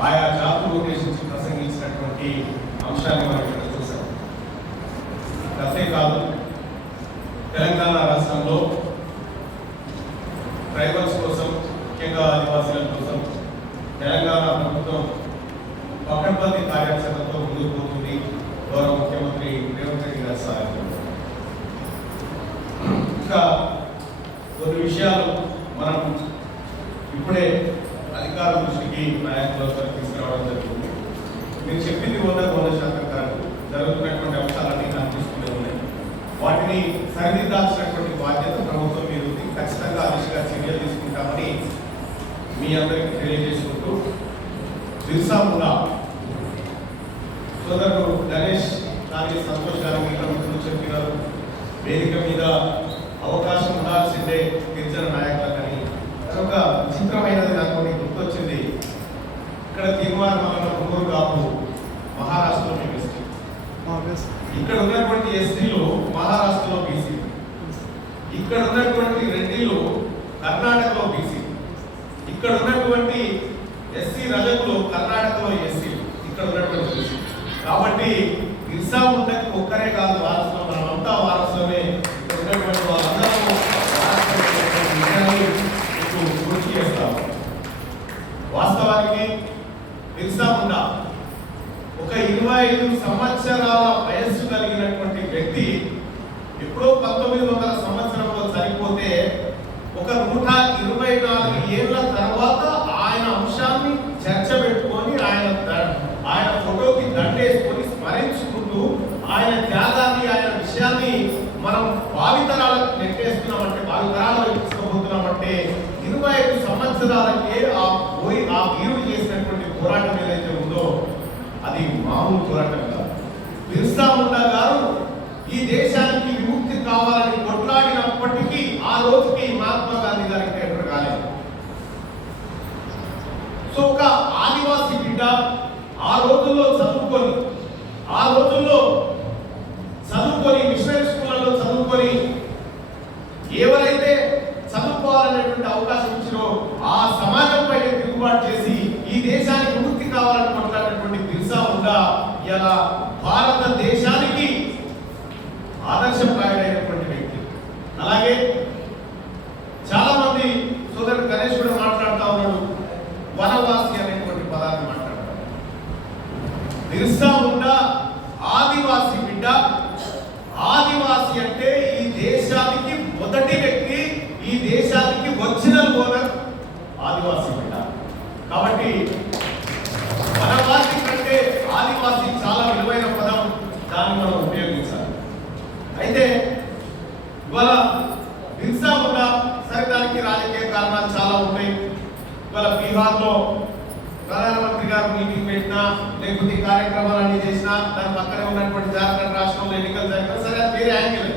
ఆయా జాతులు ఉద్దేశించి ప్రసంగించినటువంటి అంశాన్ని మనం ఇక్కడ చూసాం అంతేకాదు తెలంగాణ రాష్ట్రంలో ట్రైబల్స్ కోసం ముఖ్యంగా ఆదివాసీల కోసం తెలంగాణ ప్రభుత్వం పకడ్బందీ కార్యాచరణతో ముందుకు పోతుంది. గౌరవ. మీ అందరికీ తెలియజేసుకుంటూ బిర్సా ముండా సోదరుడు గణేష్ కానీ సంతోష్ గారు చెప్పినారు. వేదిక మీద అవకాశం ఉండాల్సిందే గిరిజన నాయకులకని ఒక విచిత్రమైనది నాకు గుర్తొచ్చింది. ఇక్కడ తీర్మానం ముగ్గురు కాపు మహారాష్ట్రలో ఎస్టీ ఇక్కడ ఉన్నటువంటి ఎస్టీలు మహారాష్ట్రలో బీసీ ఇక్కడ ఉన్నటువంటి రెడ్డిలు కర్ణాటకలో బీసీ ఇక్కడ ఉన్నటువంటి ఎస్సీ రజకులు కర్ణాటకలో ఎస్సీ ఇక్కడ ఉన్నటువంటి కాబట్టి బిర్సా ఉండకి ఒక్కరే కాదు వారసులు. మనమంతా వారసులమే. ఉన్నటువంటి వాళ్ళందరూ వారసులైనటువంటి చేస్తాము. వాస్తవానికి బిర్సా ముండా ఒక ఇరవై ఐదు సంవత్సరాల వయస్సు కలిగినటువంటి వ్యక్తి ఎప్పుడో పంతొమ్మిది వందల సంవత్సరంలో చనిపోతే ఒక నూట ఇరవై నాలుగు ఏళ్ళ తర్వాత ఆయన అంశాన్ని చర్చ పెట్టుకొని ఆయన ఆయన ఫోటోకి దండేసుకొని స్మరించుకుంటూ ఆయన త్యాగాన్ని ఆయన విషయాన్ని మనం భావితరాలకు నెట్టేస్తున్నామంటే భావితరాలకు తీసుకుపోతున్నామంటే ఇరవై ఐదు సంవత్సరాలకే ఆ పోయి ఆ వీరుడు చేసినటువంటి పోరాటం ఏదైతే ఉందో అది మామూలు పోరాటం కాదు. బిర్సా ముండా గారు ఈ దేశానికి విముక్తి కావాలని కొట్లాడినప్పటికీ ఆ రోజుకి మహాత్మా సో ఒక ఆదివాసీ బిడ్డ ఆ రోజుల్లో చదువుకొని ఆ రోజుల్లో చదువుకొని మిషనరీ స్కూళ్ళలో చదువుకొని ఎవరైతే చదువుకోవాలనేటువంటి అవకాశం ఇచ్చినో ఆ సమాజం పైన తిరుగుబాటు చేసి ఈ దేశానికి ముక్తి కావాలని కొట్లాడినటువంటి బిర్సా ఉందా? ఇలా భారతదేశానికి ఆదర్శప్రాయుడైనటువంటి వ్యక్తి అలాగే చాలా మంది సోదరుడు గణేష్ కూడా మాట్లాడుతూ ఉన్నాడు వనవాసి అనేటువంటి పదాన్ని మాట్లాడతాడు బిర్సా ముండా ఆదివాసి బిడ్డ. ఆదివాసి అంటే ఈ దేశానికి మొదటి వ్యక్తి ఈ దేశానికి వచ్చిన ఓనర్ ఆదివాసి బిడ్డ. కాబట్టి వనవాసి కంటే ఆదివాసి చాలా విలువైన పదం దాన్ని మనం ఉపయోగించాలి. అయితే ఇవాళ బిర్సా ముండా సరే దానికి రాజకీయ కారణాలు చాలా ఉన్నాయి. ఇవాళ బీహార్లో ప్రధానమంత్రి గారు మీటింగ్ పెట్టినా లేకపోతే ఈ కార్యక్రమాలన్నీ చేసినా దాని పక్కనే ఉన్నటువంటి జార్ఖండ్ రాష్ట్రంలో ఎన్నికలు జరిగినా సరే అది వేరే యాంగిల్.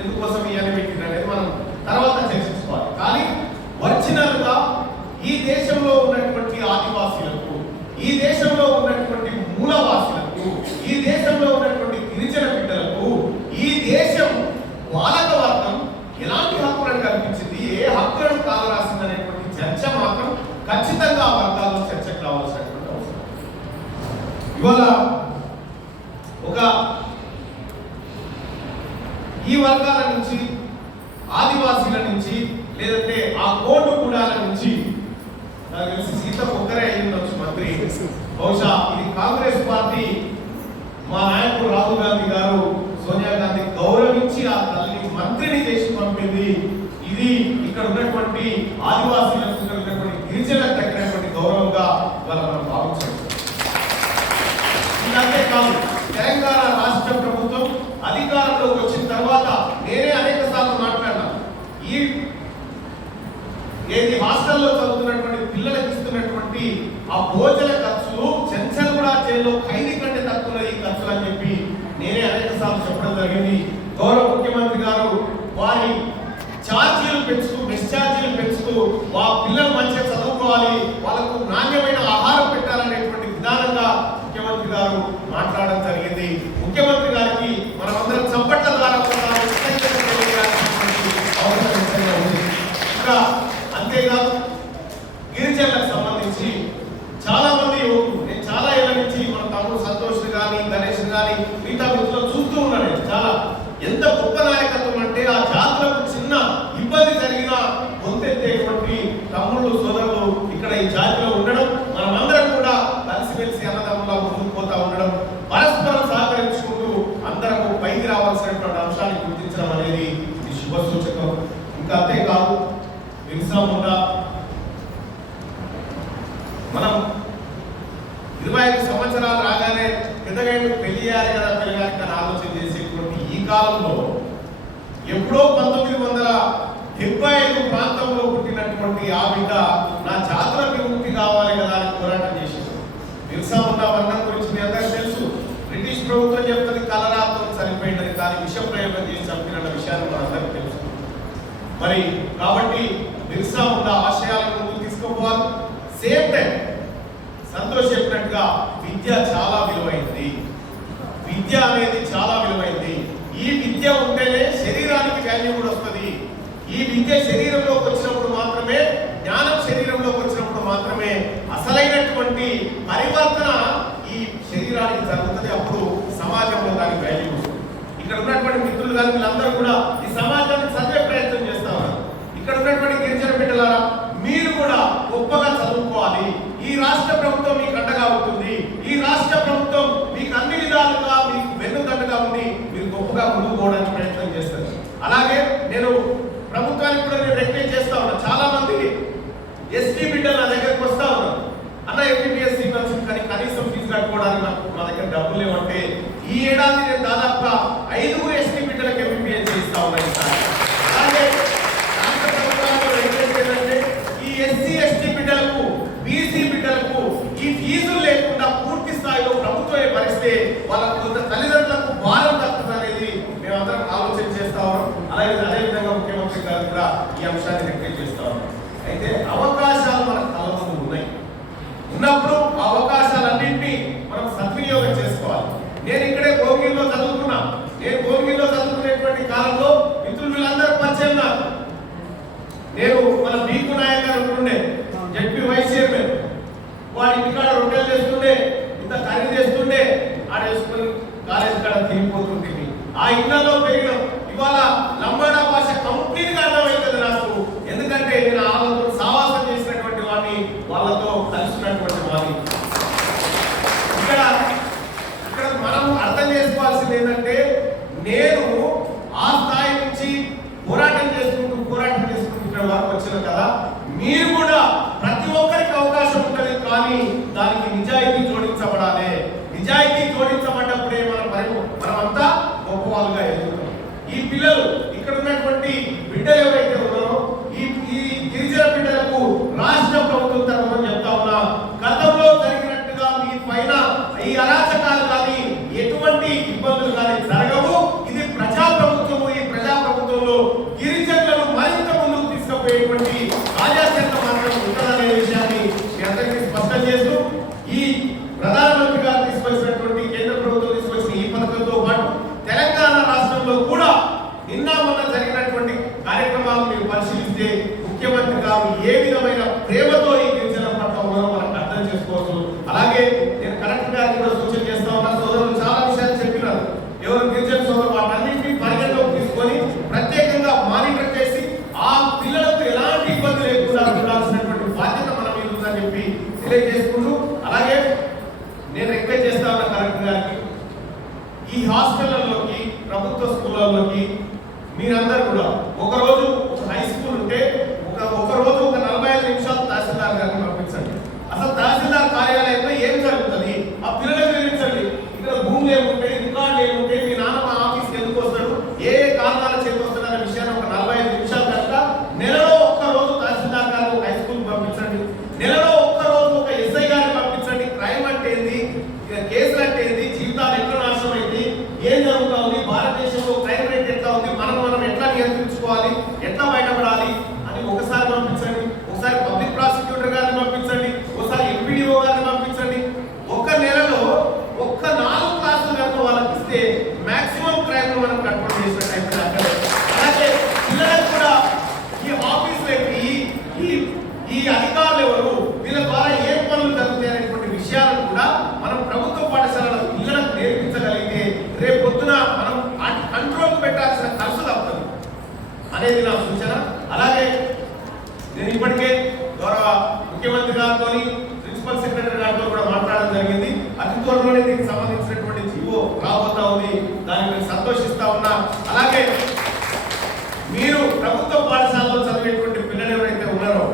ఎందుకోసం ఇవన్నీ పెట్టింది అనేది మనం తర్వాత చర్చించుకోవాలి. కానీ ఒరిజినల్గా ఈ దేశంలో ఉన్నటువంటి ఆదివాసీలకు ఈ దేశం ఉన్నటువంటి మూలవాసులకు ఈ దేశంలో ఉన్నటువంటి గిరిజన బిడ్డలకు ఈ దేశం పాలక వర్గం ఎలాంటి హక్కులను కల్పించింది ఏ హక్కులను కాలరాసింది అనేటువంటి చర్చ మాత్రం ఖచ్చితంగా ఆ వర్గాల్లో చర్చకు రావాల్సినటువంటి అవసరం ఇవాళ ఒక ఈ వర్గాల నుంచి ఆదివాసీల నుంచి లేదంటే ఆ కోటు గుడాల నుంచి నాకు తెలిసి సీత ఒక్కరే అయ్యుండొచ్చు మంత్రి. బహుశా ఇది కాంగ్రెస్ పార్టీ మా నాయకుడు రాహుల్ గాంధీ గారు సోనియా గాంధీ గౌరవించి ఆ తల్లిని మంత్రిని చేసి పంపింది. ఇది ఇక్కడ ఉన్నటువంటి ఆదివాసీలకు ఇక్కడ ఉన్నటువంటి గిరిజనులకు తగినటువంటి గౌరవంగా ఇవాళ మనం భావించాలి ఇదంతే కాదు తెలంగాణ రాష్ట్ర ప్రభుత్వం అధికారంలోకి వచ్చిన తర్వాత నేనే అనేక సార్లు మాట్లాడినా ఈ ఏది హాస్టల్లో చదువుతున్నటువంటి పిల్లలకు ఇస్తున్నటువంటి రోజుల ఖర్చులు చెంచల్ కూడా జైల్లో ఖైదీ కంటే తక్కువ ఈ ఖర్చులు అని చెప్పి నేనే అనేక సార్లు చెప్పడం జరిగింది. గౌరవ ముఖ్యమంత్రి గారు వారి ఛార్జీలు పెంచుతూ మెస్ ఛార్జీలు పెంచుతూ వా పిల్లలు మంచిగా చదువుకోవాలి వాళ్ళకు నాణ్యమైన ఆహారం పెట్టాలనేటువంటి విధానంగా ముఖ్యమంత్రి గారు మాట్లాడడం జరిగింది. ముఖ్యమంత్రి సంవత్సరాలు రాగానే పెళ్ళి పెళ్ళి చేయాలి కదా పిల్లగానికి అని ఆలోచన చేసేటువంటి ఈ కాలంలో ఎప్పుడో పంతొమ్మిది వందల డెబ్బై ఐదు ప్రాంతంలో పుట్టినటువంటి ఆ బిడ్డ నా జాతర విముక్తి కావాలి కదా అని పోరాటం చేసింది. బిర్సా ముండా వర్ణం గురించి మీ అందరికీ తెలుసు. బ్రిటిష్ ప్రభుత్వం చెప్తుంది కలరాతో చనిపోయిందని కానీ విష ప్రయోగం చేసి చంపిన విషయాన్ని మనందరికీ తెలుసు. మరి కాబట్టి బిర్సా ఉన్న ఆశయాలను ముందుకు తీసుకుపోవాలి. సేమ్ టైం సంతోష్ చెప్పినట్టుగా విద్య చాలా విలువైంది. విద్య అనేది చాలా విలువైంది. ఈ విద్య ఉంటేనే శరీరానికి వాల్యూ కూడా వస్తుంది. ఈ విద్య శరీరంలోకి వచ్చినప్పుడు మాత్రమే జ్ఞానం శరీరంలోకి వచ్చినప్పుడు మాత్రమే అసలైనటువంటి పరివర్తన ఈ శరీరానికి జరుగుతుంది. అప్పుడు సమాజంలో దానికి వాల్యూ వస్తుంది. ఇక్కడ ఉన్నటువంటి మిత్రులు కానీ వీళ్ళందరూ కూడా ఈ సమాజాన్ని చదివే ప్రయత్నం చేస్తా ఉన్నారు ఇక్కడ ఉన్నటువంటి గిరిజన బిడ్డలారా మీరు కూడా గొప్పగా చదువుకోవాలి. ఈ రాష్ట్ర ప్రభుత్వం మీకు అండగా ఉంటుంది. ఈ రాష్ట్ర ప్రభుత్వం మీకు అన్ని విధాలుగా మీకు వెన్నుదండగా ఉండి మీరు గొప్పగా ముందుకు పోవడానికి ప్రయత్నం చేస్తారు అలాగే నేను ప్రభుత్వానికి కూడా నేను రిక్వెస్ట్ చేస్తా ఉన్నా చాలా మంది ఎస్టీ బిడ్డలు నా దగ్గరకు వస్తా ఉన్నారు అన్న ఎంపీఎస్ సీట్ వచ్చింది కానీ కనీసం ఫీజు కట్టుకోవడానికి నాకు మా దగ్గర డబ్బులు లేవంటే ఈ ఏడాది నేను దాదాపుగా ఐదుగురు ఎస్టీ బిడ్డలకు ఎంపీఎస్ చేస్తా ఉన్నాను ఈసారి. అలాగే రాష్ట్ర ప్రభుత్వానికి రిక్వెస్ట్ ఏంటంటే ఈ ఎస్సీ ఎస్టీ బిడ్డలకు బీసీ బిడ్డలకు ఈ ఫీజులు లేకుండా పూర్తి స్థాయిలో ప్రభుత్వమే భరిస్తే వాళ్ళకు కొంత తల్లిదండ్రులకు భారం తప్పుతుంది అనేది మేమందరం ఆలోచన చేస్తా ఉన్నాం అలాగే అదేవిధంగా ముఖ్యమంత్రి గారు కూడా ఈ అంశాన్ని రిక్వెస్ట్ చేస్తా ఉన్నాం అయితే అవకాశాలు మన కళ్ళ ముందు ఉన్నాయి ఉన్నప్పుడు ఆ అవకాశాలన్నింటినీ మనం సద్వినియోగం చేసుకోవాలి నేను ఇక్కడే భోగిలో చదువుకున్నా నేను భోగిలో చదువుకునేటువంటి కాలంలో మిత్రులు వీళ్ళందరూ పరిచయం నాకు నేను మన బీకు నాయక్ గారు ఉంటుండే జడ్పీ వైస్ చైర్మన్ వాడి ఇంటికాడ రొట్టెలు చేస్తుండే ఇంత కర్రీ చేస్తుండే ఆడ వేసుకుని కాలేజ్ కాడ తిరిగిపోతుంటుంది ఆ ఇళ్ళలో పెరిగిన ఇవాళ లంబాడా భాష కంప్లీట్గా అర్థమవుతుంది నాకు ఎందుకంటే నేను వాళ్ళతో సావాసం చేసినటువంటి వాడిని వాళ్ళతో కలిసినటువంటి వాడిని ఇక్కడ ఇక్కడ మనం అర్థం చేసుకోవాల్సింది ఏంటంటే నేను ఆ స్థాయి నుంచి పోరాటం చేసుకుంటూ పోరాటం చేసుకుంటూ ఇక్కడ వరకు వచ్చిన కదా మీరు కూడా ప్రతి ఒక్కరికి అవకాశం ఉంటుంది కానీ దానికి నిజాయితీ జోడించబడాలి నిజాయితీ జోడించబడ్డప్పుడే మనం పరి మనమంతా గొప్ప వాళ్ళుగా ఎదుగుతాం ఈ పిల్లలు ఇక్కడ ఉన్నటువంటి బిడ్డలు ఎవరైతే ఉన్నారో ఈ ఈ గిరిజన బిడ్డలకు రాష్ట్ర ప్రభుత్వం తరఫున చెప్తా ఉన్నా గతంలో జరిగినట్టుగా మీ పైన ఈ అరాచకాలు కానీ ఎటువంటి పద్ధతులు కానీ జరగవు. ఇది ప్రజా ప్రభుత్వము ఈ ప్రజా ప్రభుత్వంలో గిరిజనులను మరింత ముందుకు తీసుకుపోయేటువంటి కార్యాచరణ మాత్రం ఉంటుందనే విషయాన్ని మీ అందరికీ స్పష్టం చేస్తూ ఈ ప్రధానమంత్రి గారు తీసుకొచ్చినటువంటి కేంద్ర ప్రభుత్వం తీసుకొచ్చిన ఈ పథకంతో పాటు తెలంగాణ రాష్ట్రంలో కూడా నిన్న మొన్న జరిగినటువంటి కార్యక్రమాలు మీరు పరిశీలిస్తే ముఖ్యమంత్రి గారు ఏ విధమైన ప్రేమతో ఈ గిరిజన పట్ల ఉన్నారో మనకు అర్థం చేసుకోవచ్చు అలాగే నేను కలెక్టర్ గారికి కూడా సూచన చేస్తా ఉన్నా సోదరులు చాలా విషయాలు చెప్పినారు ఎవరు గిరిజన సోదరులు వాటన్నింటినీ పరిగణలోకి తీసుకొని ప్రత్యేకంగా మానిటర్ చేసి ఆ పిల్లలకు ఎలాంటి ఇబ్బంది లేకుండా చూడాల్సినటువంటి బాధ్యత మన మీద ఉందని చెప్పి తెలియజేసుకుంటూ అలాగే నేను రిక్వెస్ట్ చేస్తా ఉన్నా కలెక్టర్ గారికి ఈ హాస్టళ్ళలోకి ప్రభుత్వ స్కూళ్ళలోకి మీరందరూ కూడా ఒక రోజు ఒక హై స్కూల్ ఉంటే ఒక ఒక రోజు ఒక నలభై ఐదు నిమిషాలు తహసీల్దార్ గారిని పంపించండి అసలు తహసీల్దార్ కార్యాలయంలో ఏం జరుగుతుంది అనేది నా సూచన. అలాగే నేను ఇప్పటికే గౌరవ ముఖ్యమంత్రి గారితో ప్రిన్సిపల్ సెక్రటరీ గారితో కూడా మాట్లాడడం జరిగింది. అతి త్వరలోనే దీనికి సంబంధించినటువంటి జీవో రాబోతా ఉంది. దానికి సంతోషిస్తా ఉన్నా. అలాగే మీరు ప్రభుత్వ పాఠశాలలో చదివేటువంటి పిల్లలు ఎవరైతే ఉన్నారో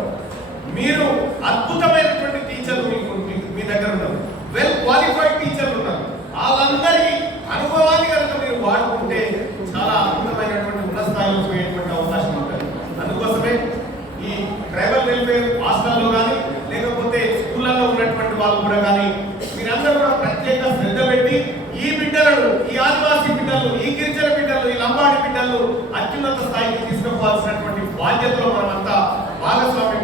మీరు అద్భుతమైనటువంటి టీచర్లు మీకు మీకు- మీ దగ్గర ఉన్నారు వెల్ క్వాలిఫైడ్ టీచర్లు ఉన్నారు వాళ్ళందరి అనుభవాన్ని కనుక మీరు వాడుకుంటే చాలా అద్భుతమైనటువంటి ఉన్నత స్థాయిలో పోయేటువంటి అవకాశం ఉంటుంది అందుకోసమే ఈ ట్రైబల్ వెల్ఫేర్ హాస్టల్లో కానీ లేకపోతే స్కూళ్ళల్లో కుటుంబాలు కూడా కానీ మీరందరూ కూడా ప్రత్యేక శ్రద్ధ పెట్టి ఈ బిడ్డలను ఈ ఆదివాసీ బిడ్డలు ఈ గిరిజన బిడ్డలు ఈ లంబాడి బిడ్డలు అత్యున్నత స్థాయికి తీసుకుపోవాల్సినటువంటి బాధ్యతలో మనమంతా భాగస్వామ్యం